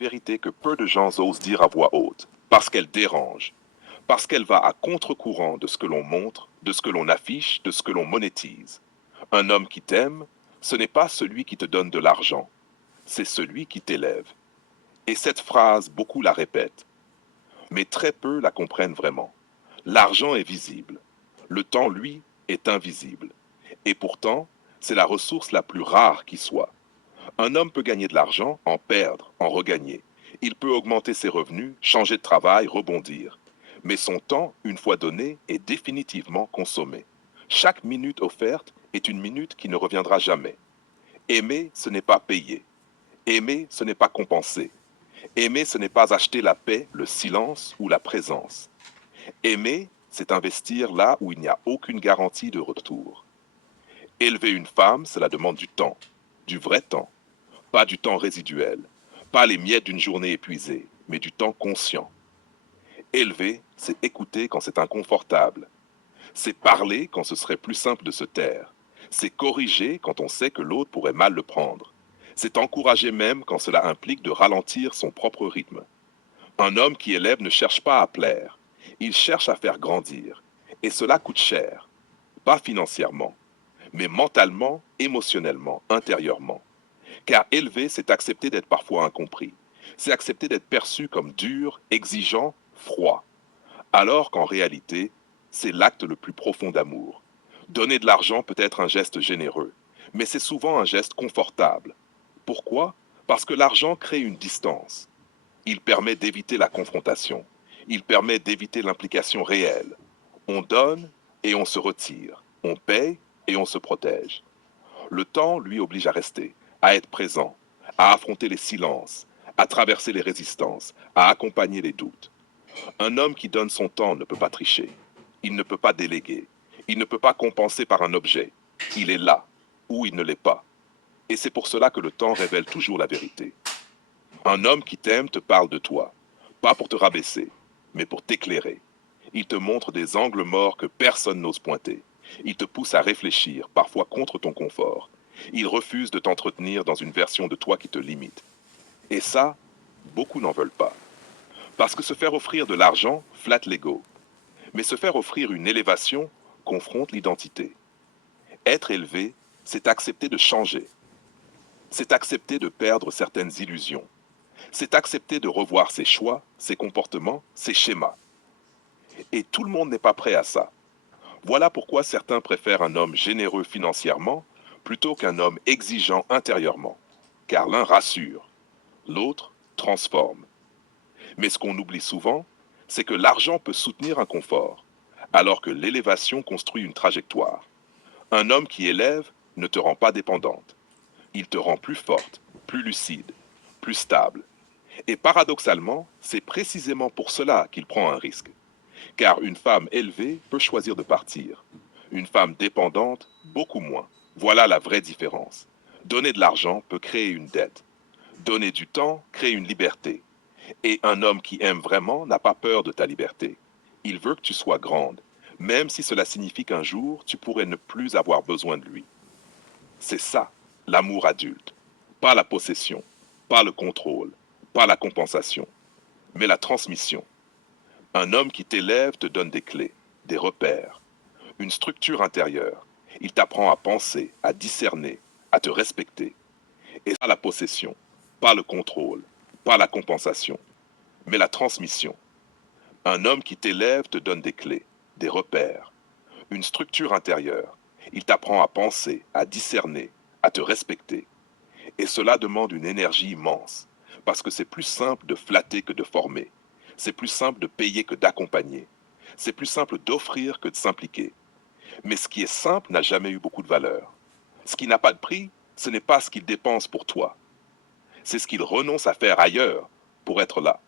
Vérité que peu de gens osent dire à voix haute, parce qu'elle dérange, parce qu'elle va à contre-courant de ce que l'on montre, de ce que l'on affiche, de ce que l'on monétise. Un homme qui t'aime, ce n'est pas celui qui te donne de l'argent, c'est celui qui t'élève. Et cette phrase, beaucoup la répètent, mais très peu la comprennent vraiment. L'argent est visible, le temps, lui, est invisible. Et pourtant, c'est la ressource la plus rare qui soit. Un homme peut gagner de l'argent, en perdre, en regagner. Il peut augmenter ses revenus, changer de travail, rebondir. Mais son temps, une fois donné, est définitivement consommé. Chaque minute offerte est une minute qui ne reviendra jamais. Aimer, ce n'est pas payer. Aimer, ce n'est pas compenser. Aimer, ce n'est pas acheter la paix, le silence ou la présence. Aimer, c'est investir là où il n'y a aucune garantie de retour. Élever une femme, cela demande du temps, du vrai temps. Pas du temps résiduel, pas les miettes d'une journée épuisée, mais du temps conscient. Élever, c'est écouter quand c'est inconfortable. C'est parler quand ce serait plus simple de se taire. C'est corriger quand on sait que l'autre pourrait mal le prendre. C'est encourager même quand cela implique de ralentir son propre rythme. Un homme qui élève ne cherche pas à plaire. Il cherche à faire grandir. Et cela coûte cher. Pas financièrement, mais mentalement, émotionnellement, intérieurement. Car élever, c'est accepter d'être parfois incompris. C'est accepter d'être perçu comme dur, exigeant, froid. Alors qu'en réalité, c'est l'acte le plus profond d'amour. Donner de l'argent peut être un geste généreux, mais c'est souvent un geste confortable. Pourquoi? Parce que l'argent crée une distance. Il permet d'éviter la confrontation. Il permet d'éviter l'implication réelle. On donne et on se retire. On paye et on se protège. Le temps, lui, oblige à rester, à être présent, à affronter les silences, à traverser les résistances, à accompagner les doutes. Un homme qui donne son temps ne peut pas tricher. Il ne peut pas déléguer. Il ne peut pas compenser par un objet. Il est là, ou il ne l'est pas. Et c'est pour cela que le temps révèle toujours la vérité. Un homme qui t'aime te parle de toi, pas pour te rabaisser, mais pour t'éclairer. Il te montre des angles morts que personne n'ose pointer. Il te pousse à réfléchir, parfois contre ton confort. Il refuse de t'entretenir dans une version de toi qui te limite. Et ça, beaucoup n'en veulent pas. Parce que se faire offrir de l'argent flatte l'ego. Mais se faire offrir une élévation confronte l'identité. Être élevé, c'est accepter de changer. C'est accepter de perdre certaines illusions. C'est accepter de revoir ses choix, ses comportements, ses schémas. Et tout le monde n'est pas prêt à ça. Voilà pourquoi certains préfèrent un homme généreux financièrement plutôt qu'un homme exigeant intérieurement. Car l'un rassure, l'autre transforme. Mais ce qu'on oublie souvent, c'est que l'argent peut soutenir un confort, alors que l'élévation construit une trajectoire. Un homme qui élève ne te rend pas dépendante. Il te rend plus forte, plus lucide, plus stable. Et paradoxalement, c'est précisément pour cela qu'il prend un risque. Car une femme élevée peut choisir de partir. Une femme dépendante, beaucoup moins. Voilà la vraie différence. Donner de l'argent peut créer une dette. Donner du temps crée une liberté. Et un homme qui aime vraiment n'a pas peur de ta liberté. Il veut que tu sois grande, même si cela signifie qu'un jour, tu pourrais ne plus avoir besoin de lui. C'est ça, l'amour adulte. Pas la possession, pas le contrôle, pas la compensation, mais la transmission. Un homme qui t'élève te donne des clés, des repères, une structure intérieure. Il t'apprend à penser, à discerner, à te respecter. Et pas la possession, pas le contrôle, pas la compensation, mais la transmission. Un homme qui t'élève te donne des clés, des repères, une structure intérieure. Il t'apprend à penser, à discerner, à te respecter. Et cela demande une énergie immense, parce que c'est plus simple de flatter que de former. C'est plus simple de payer que d'accompagner. C'est plus simple d'offrir que de s'impliquer. Mais ce qui est simple n'a jamais eu beaucoup de valeur. Ce qui n'a pas de prix, ce n'est pas ce qu'il dépense pour toi. C'est ce qu'il renonce à faire ailleurs pour être là.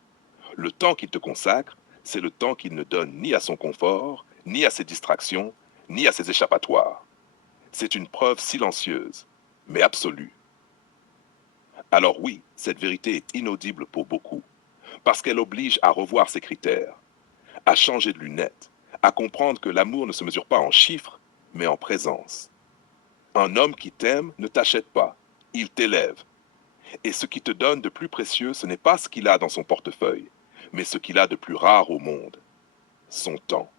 Le temps qu'il te consacre, c'est le temps qu'il ne donne ni à son confort, ni à ses distractions, ni à ses échappatoires. C'est une preuve silencieuse, mais absolue. Alors oui, cette vérité est inaudible pour beaucoup, parce qu'elle oblige à revoir ses critères, à changer de lunettes, à comprendre que l'amour ne se mesure pas en chiffres, mais en présence. Un homme qui t'aime ne t'achète pas, il t'élève. Et ce qui te donne de plus précieux, ce n'est pas ce qu'il a dans son portefeuille, mais ce qu'il a de plus rare au monde, son temps.